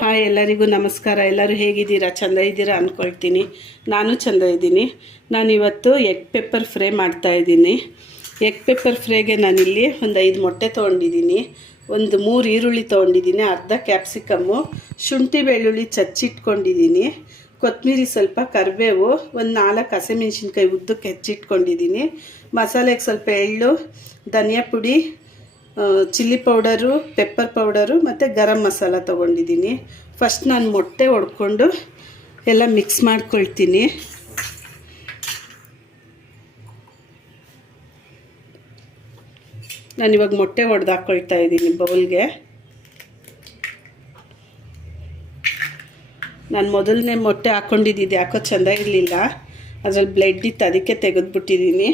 Hi, ಎಲ್ಲರಿಗೂ ನಮಸ್ಕಾರ. ಎಲ್ಲರೂ ಹೇಗಿದ್ದೀರಾ? ಚೆಂದ ಇದ್ದೀರಾ ಅಂದ್ಕೊಳ್ತೀನಿ. ನಾನು ಚೆಂದ ಇದ್ದೀನಿ. ನಾನಿವತ್ತು ಎಗ್ ಪೆಪ್ಪರ್ ಫ್ರೈ ಮಾಡ್ತಾಯಿದ್ದೀನಿ. ಎಗ್ ಪೆಪ್ಪರ್ ಫ್ರೈಗೆ ನಾನಿಲ್ಲಿ ಒಂದು 5 ಮೊಟ್ಟೆ ತೊಗೊಂಡಿದ್ದೀನಿ, ಒಂದು 3 ಈರುಳ್ಳಿ ತೊಗೊಂಡಿದ್ದೀನಿ, ಅರ್ಧ ಕ್ಯಾಪ್ಸಿಕಮ್ಮು, ಶುಂಠಿ ಬೆಳ್ಳುಳ್ಳಿ ಚಚ್ಚಿಟ್ಕೊಂಡಿದ್ದೀನಿ, ಕೊತ್ತಂಬರಿ, ಸ್ವಲ್ಪ ಕರಿಬೇವು, ಒಂದು 4 ಹಸಿಮೆಣ್ಸಿನ್ಕಾಯಿ ಉದ್ದಕ್ಕೆ ಹೆಚ್ಚಿಟ್ಕೊಂಡಿದ್ದೀನಿ, ಮಸಾಲೆಗೆ ಸ್ವಲ್ಪ ಎಳ್ಳು, ಧನಿಯಾ ಪುಡಿ, ಚಿಲ್ಲಿ ಪೌಡರು, ಪೆಪ್ಪರ್ ಪೌಡರು ಮತ್ತು ಗರಂ ಮಸಾಲ ತೊಗೊಂಡಿದ್ದೀನಿ. ಫಸ್ಟ್ ನಾನು ಮೊಟ್ಟೆ ಹೊಡ್ಕೊಂಡು ಎಲ್ಲ ಮಿಕ್ಸ್ ಮಾಡ್ಕೊಳ್ತೀನಿ. ನಾನಿವಾಗ ಮೊಟ್ಟೆ ಹೊಡೆದಾಕ್ಕೊಳ್ತಾ ಇದ್ದೀನಿ ಬೌಲ್ಗೆ. ನಾನು ಮೊದಲನೇ ಮೊಟ್ಟೆ ಹಾಕ್ಕೊಂಡಿದ್ದು ಯಾಕೋ ಚೆಂದ ಇರಲಿಲ್ಲ, ಅದರಲ್ಲಿ ಬ್ಲಡ್ ಇತ್ತು, ಅದಕ್ಕೆ ತೆಗೆದುಬಿಟ್ಟಿದ್ದೀನಿ.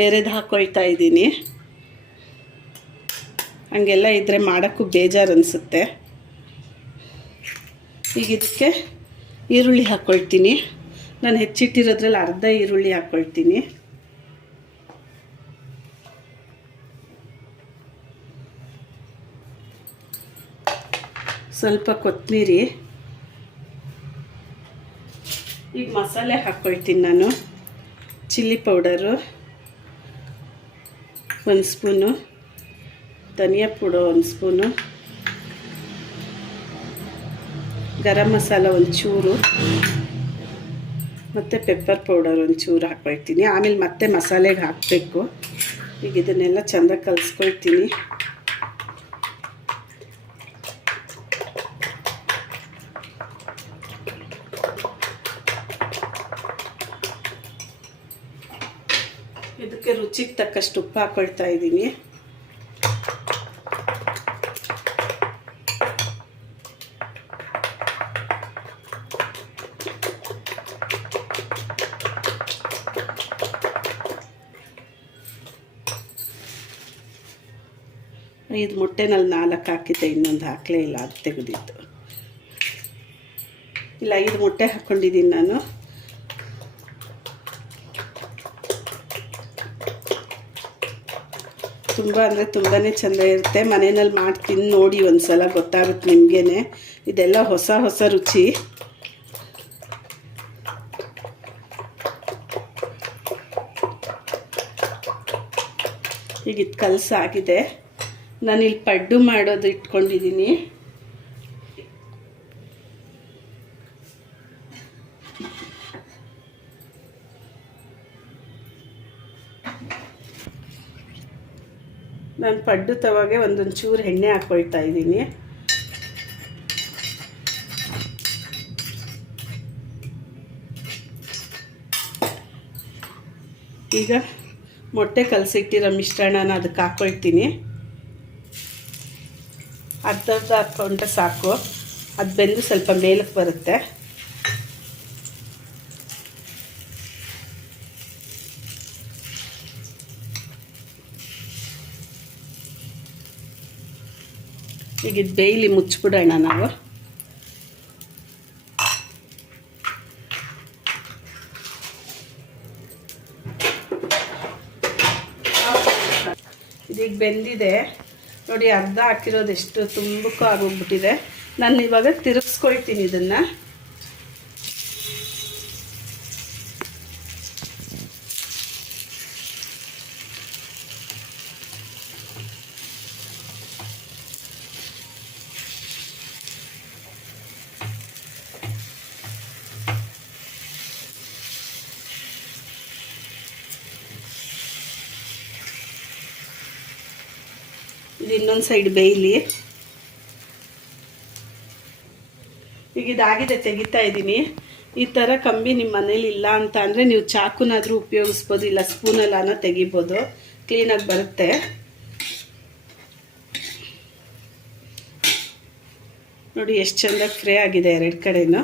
ಬೇರೆದು ಹಾಕ್ಕೊಳ್ತಾ ಇದ್ದೀನಿ. ಹಂಗೆಲ್ಲ ಇದ್ದರೆ ಮಾಡೋಕ್ಕೂ ಬೇಜಾರು ಅನಿಸುತ್ತೆ. ಈಗ ಇದಕ್ಕೆ ಈರುಳ್ಳಿ ಹಾಕ್ಕೊಳ್ತೀನಿ. ನಾನು ಹೆಚ್ಚಿಟ್ಟಿರೋದ್ರಲ್ಲಿ ಅರ್ಧ ಈರುಳ್ಳಿ ಹಾಕ್ಕೊಳ್ತೀನಿ. ಸ್ವಲ್ಪ ಕೊತ್ತಂಬರಿ. ಈಗ ಮಸಾಲೆ ಹಾಕ್ಕೊಳ್ತೀನಿ ನಾನು. ಚಿಲ್ಲಿ ಪೌಡರು 1 ಸ್ಪೂನು, ಧನಿಯಾ ಪುಡಿ 1 ಸ್ಪೂನು, ಗರಂ ಮಸಾಲ ಒಂಚೂರು ಮತ್ತು ಪೆಪ್ಪರ್ ಪೌಡರ್ ಒಂಚೂರು ಹಾಕ್ಕೊಳ್ತೀನಿ. ಆಮೇಲೆ ಮತ್ತೆ ಮಸಾಲೆಗೆ ಹಾಕಬೇಕು. ಈಗ ಇದನ್ನೆಲ್ಲ ಚೆಂದ ಕಲಿಸ್ಕೊಳ್ತೀನಿ. ಇದಕ್ಕೆ ರುಚಿಗೆ ತಕ್ಕಷ್ಟು ಉಪ್ಪು ಹಾಕ್ಕೊಳ್ತಾ ಇದ್ದೀನಿ. ಐದು ಮೊಟ್ಟೆನಲ್ಲಿ 4 ಹಾಕಿದ್ದೆ, ಇನ್ನೊಂದು ಹಾಕಲೇ ಇಲ್ಲ, ಅದು ತೆಗೆದಿತ್ತು. ಇಲ್ಲ, 5 ಮೊಟ್ಟೆ ಹಾಕ್ಕೊಂಡಿದ್ದೀನಿ ನಾನು. ತುಂಬ ಅಂದರೆ ತುಂಬಾ ಚೆಂದ ಇರುತ್ತೆ. ಮನೆಯಲ್ಲಿ ಮಾಡ್ತೀನಿ ನೋಡಿ, ಒಂದು ಸಲ ಗೊತ್ತಾಗುತ್ತೆ ನಿಮಗೇ. ಇದೆಲ್ಲ ಹೊಸ ರುಚಿ. ಈಗ ಇದು ಕಲಸಾಗಿದೆ. ನಾನಿಲ್ಲಿ ಪಡ್ಡು ಮಾಡೋದು ಇಟ್ಕೊಂಡಿದ್ದೀನಿ. ನಾನು ಪಡ್ಡು ತವಾಗೆ ಒಂದೊಂದು ಚೂರು ಎಣ್ಣೆ ಹಾಕ್ಕೊಳ್ತಾ ಇದ್ದೀನಿ. ಈಗ ಮೊಟ್ಟೆ ಕಲಸಿಟ್ಟಿರೋ ಮಿಶ್ರಣನ ಅದಕ್ಕೆ ಹಾಕ್ಕೊಳ್ತೀನಿ. ಅರ್ಧ ಹಾಕ್ಕೊಂಡ್ರೆ ಸಾಕು, ಅದು ಬೆಂದು ಸ್ವಲ್ಪ ಮೇಲಕ್ಕೆ ಬರುತ್ತೆ. ಈಗ ಇದು ಬೇಯಲಿ, ಮುಚ್ಚಿಬಿಡೋಣ ನಾವು. ಇದೀಗ ಬೆಂದಿದೆ ನೋಡಿ. ಅರ್ಧ ಹಾಕಿರೋದು ಎಷ್ಟು ತುಂಬಕ್ಕೂ ಆಗೋಗ್ಬಿಟ್ಟಿದೆ. ನಾನು ಇವಾಗ ತಿರುಗಿಸ್ಕೊಳ್ತೀನಿ ಇದನ್ನು. ಇದು ಇನ್ನೊಂದು ಸೈಡ್ ಬೇಯಲಿ. ಈಗ ಇದಾಗಿದೆ, ತೆಗಿತಾ ಇದ್ದೀನಿ. ಈ ಥರ ಕಂಬಿ ನಿಮ್ಮ ಮನೇಲಿ ಇಲ್ಲ ಅಂತ ಅಂದರೆ ನೀವು ಚಾಕುನಾದರೂ ಉಪಯೋಗಿಸ್ಬೋದು, ಇಲ್ಲ ಸ್ಪೂನಲ್ಲಾನ ತೆಗಿಬೋದು, ಕ್ಲೀನಾಗಿ ಬರುತ್ತೆ. ನೋಡಿ ಎಷ್ಟು ಚೆಂದಾಗಿ ಫ್ರೈ ಆಗಿದೆ 2 ಕಡೆನೂ.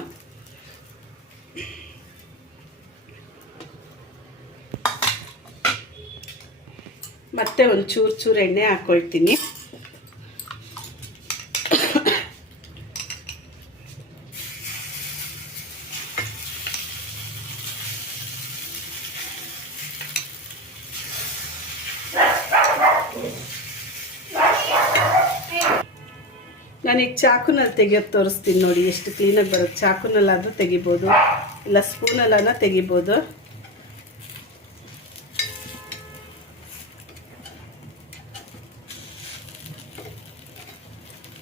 ಮತ್ತೆ ಒಂದು ಚೂರು ಎಣ್ಣೆ ಹಾಕ್ಕೊಳ್ತೀನಿ. ನಾನೀಗ ಚಾಕುನಲ್ಲಿ ತೆಗಿಯೋದು ತೋರಿಸ್ತೀನಿ ನೋಡಿ, ಎಷ್ಟು ಕ್ಲೀನಾಗಿ ಬರುತ್ತೆ. ಚಾಕುನಲ್ಲಾದರೂ ತೆಗಿಬೋದು, ಇಲ್ಲ ಸ್ಪೂನಲ್ಲನ ತೆಗಿಬೋದು.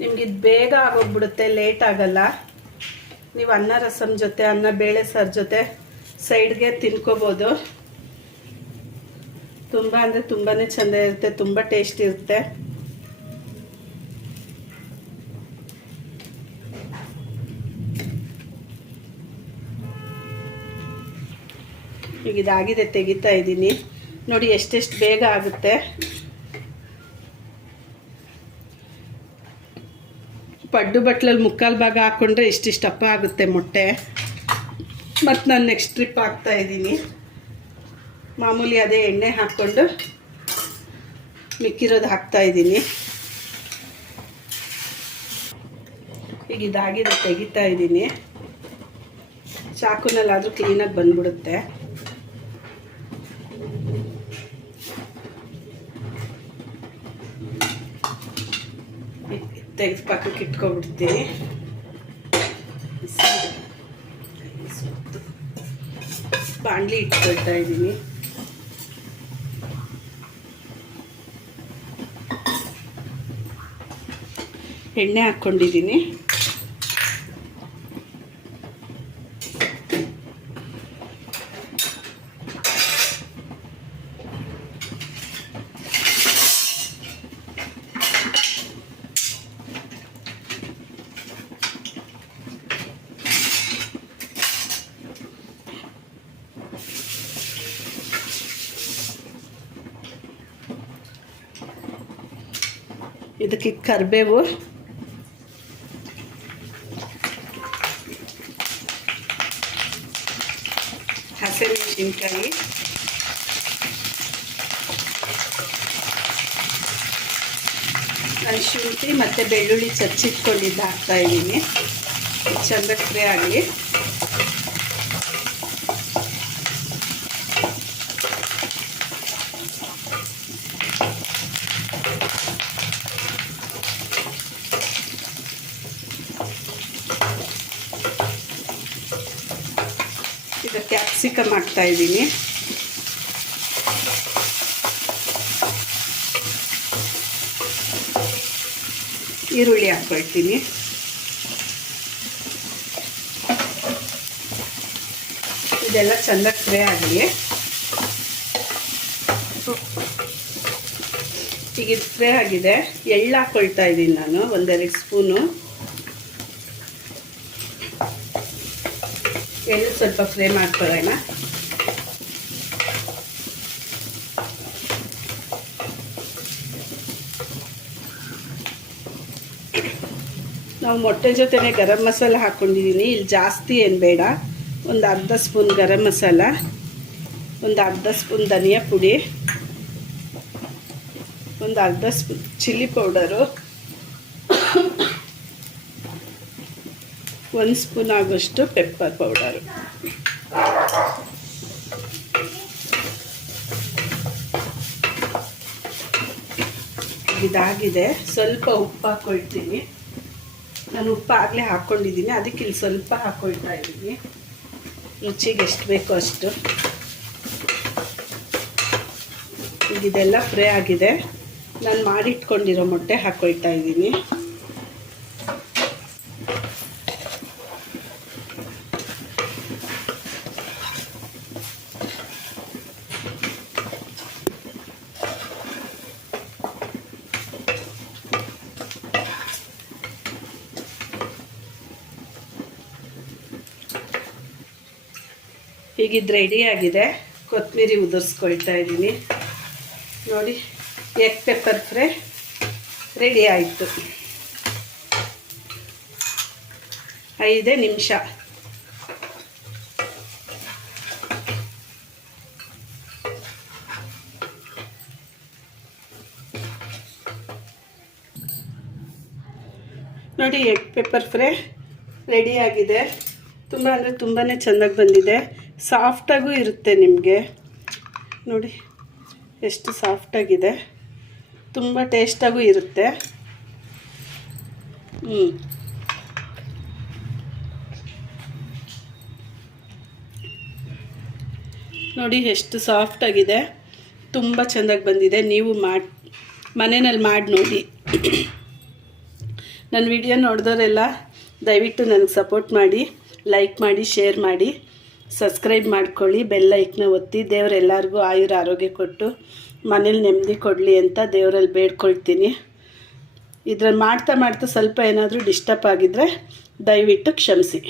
ನಿಮಗಿದು ಬೇಗ ಆಗೋಗ್ಬಿಡುತ್ತೆ, ಲೇಟ್ ಆಗಲ್ಲ. ನೀವು ಅನ್ನ ರಸಮ್ ಜೊತೆ, ಅನ್ನ ಬೇಳೆ ಸಾರು ಜೊತೆ ಸೈಡ್ಗೆ ತಿನ್ಕೋಬೋದು. ತುಂಬ ಅಂದರೆ ತುಂಬಾ ಚೆಂದ ಇರುತ್ತೆ, ತುಂಬ ಟೇಸ್ಟ್ ಇರುತ್ತೆ. ಈಗ ಇದಾಗಿದೆ, ತೆಗಿತಾ ಇದ್ದೀನಿ ನೋಡಿ ಎಷ್ಟೆಷ್ಟು ಬೇಗ ಆಗುತ್ತೆ. ಪಡ್ಡು ಬಟ್ಲಲ್ಲಿ ಮುಕ್ಕಾಲು ಭಾಗ ಹಾಕ್ಕೊಂಡ್ರೆ ಇಷ್ಟಿಷ್ಟಪ್ಪ ಆಗುತ್ತೆ ಮೊಟ್ಟೆ. ಮತ್ತು ನಾನು ನೆಕ್ಸ್ಟ್ ಟ್ರಿಪ್ ಹಾಕ್ತಾಯಿದ್ದೀನಿ. ಮಾಮೂಲಿ ಅದೇ ಎಣ್ಣೆ ಹಾಕ್ಕೊಂಡು ಮಿಕ್ಕಿರೋದು ಹಾಕ್ತಾಯಿದ್ದೀನಿ. ಈಗ ಇದಾಗಿದೆ, ತೆಗಿತಾ ಇದ್ದೀನಿ. ಚಾಕುನಲ್ಲಾದರೂ ಕ್ಲೀನಾಗಿ ಬಂದ್ಬಿಡುತ್ತೆ. ತೆಗೆದು ಪಕ್ಕಕ್ಕೆ ಇಟ್ಕೊಬಿಡ್ತೀನಿ. ಬಾಣಲಿ ಇಟ್ಕೊಳ್ತಾ ಇದ್ದೀನಿ. ಎಣ್ಣೆ ಹಾಕ್ಕೊಂಡಿದ್ದೀನಿ. ಇದಕ್ಕೆ ಕರಿಬೇವು, ಹಸಿಮೆಣಸಿನ್ಕಾಯಿ, ಶುಂಠಿ ಮತ್ತು ಬೆಳ್ಳುಳ್ಳಿ ಚಚ್ಚಿಟ್ಕೊಂಡಿದ್ದು ಹಾಕ್ತಾಯಿದ್ದೀನಿ. ಚೆಂದ ಫ್ರೈ ಆಗಲಿ. ಈಗ ಕ್ಯಾಪ್ಸಿಕಮ್ ಹಾಕ್ತಾಯಿದ್ದೀನಿ. ಈರುಳ್ಳಿ ಹಾಕ್ಕೊಳ್ತೀನಿ. ಇದೆಲ್ಲ ಚೆಂದಾಗಿ ಫ್ರೈ ಆಗಲಿ. ಈಗ ಇದು ಫ್ರೈ ಆಗಿದೆ. ಎಳ್ಳು ಹಾಕ್ಕೊಳ್ತಾ ಇದ್ದೀನಿ ನಾನು, 1-2 ಸ್ಪೂನು ಎಳ್ಳು ಸ್ವಲ್ಪ ಫ್ರೈ ಮಾಡ್ಕೊಳ್ಳೋಣ. ನಾವು ಮೊಟ್ಟೆ ಜೊತೆನೆ ಗರಂ ಮಸಾಲ ಹಾಕ್ಕೊಂಡಿದ್ದೀನಿ. ಇಲ್ಲಿ ಜಾಸ್ತಿ ಏನು ಬೇಡ, ಒಂದು ಅರ್ಧ ಸ್ಪೂನ್ ಗರಂ ಮಸಾಲ, ಒಂದು ಅರ್ಧ ಸ್ಪೂನ್ ಧನಿಯಾ ಪುಡಿ, ಒಂದು ಅರ್ಧ ಸ್ಪೂನ್ ಚಿಲ್ಲಿ ಪೌಡರು, 1 ಸ್ಪೂನ್ ಆಗೋಷ್ಟು ಪೆಪ್ಪರ್ ಪೌಡರು. ಇದಾಗಿದೆ. ಸ್ವಲ್ಪ ಉಪ್ಪು ಹಾಕ್ಕೊಳ್ತೀನಿ. ನಾನು ಉಪ್ಪು ಆಗಲೇ ಹಾಕ್ಕೊಂಡಿದ್ದೀನಿ, ಅದಕ್ಕೆ ಇಲ್ಲಿ ಸ್ವಲ್ಪ ಹಾಕ್ಕೊಳ್ತಾ ಇದ್ದೀನಿ. ರುಚಿಗೆ ಎಷ್ಟು ಬೇಕೋ ಅಷ್ಟು. ಈಗ ಇದೆಲ್ಲ ಫ್ರೈ ಆಗಿದೆ. ನಾನು ಮಾಡಿಟ್ಕೊಂಡಿರೋ ಮೊಟ್ಟೆ ಹಾಕ್ಕೊಳ್ತಾ ಇದ್ದೀನಿ. ಹೀಗಿದ್ದು ರೆಡಿ ಆಗಿದೆ. ಕೊತ್ತಂಬರಿ ಉದುರಿಸ್ಕೊಳ್ತಾ ಇದ್ದೀನಿ ನೋಡಿ. ಎಗ್ ಪೆಪ್ಪರ್ ಫ್ರೈ ರೆಡಿ ಆಯಿತು. 5 ನಿಮಿಷ. ನೋಡಿ, ಎಗ್ ಪೆಪ್ಪರ್ ಫ್ರೈ ರೆಡಿ ಆಗಿದೆ. ತುಂಬ ಅಂದರೆ ತುಂಬಾ ಚೆಂದಾಗಿ ಬಂದಿದೆ. ಸಾಫ್ಟಾಗೂ ಇರುತ್ತೆ ನಿಮಗೆ ನೋಡಿ, ಎಷ್ಟು ಸಾಫ್ಟಾಗಿದೆ. ತುಂಬ ಟೇಸ್ಟಾಗೂ ಇರುತ್ತೆ. ನೋಡಿ ಎಷ್ಟು ಸಾಫ್ಟಾಗಿದೆ, ತುಂಬ ಚೆಂದಾಗಿ ಬಂದಿದೆ. ನೀವು ಮನೆಯಲ್ಲಿ ಮಾಡಿ ನೋಡಿ. ನನ್ನ ವಿಡಿಯೋ ನೋಡಿದವರೆಲ್ಲ ದಯವಿಟ್ಟು ನನಗೆ ಸಪೋರ್ಟ್ ಮಾಡಿ, ಲೈಕ್ ಮಾಡಿ, ಶೇರ್ ಮಾಡಿ, ಸಬ್ಸ್ಕ್ರೈಬ್ ಮಾಡ್ಕೊಳ್ಳಿ, ಬೆಲ್ ಐಕನ್ನ ಒತ್ತಿ. ದೇವರೆಲ್ಲರಿಗೂ ಆಯುರ ಆರೋಗ್ಯ ಕೊಟ್ಟು ಮನೇಲಿ ನೆಮ್ಮದಿ ಕೊಡಲಿ ಅಂತ ದೇವರಲ್ಲಿ ಬೇಡ್ಕೊಳ್ತೀನಿ. ಇದ್ರಲ್ಲಿ ಮಾಡ್ತಾ ಸ್ವಲ್ಪ ಏನಾದರೂ ಡಿಸ್ಟರ್ಬ್ ಆಗಿದ್ದರೆ ದಯವಿಟ್ಟು ಕ್ಷಮಿಸಿ.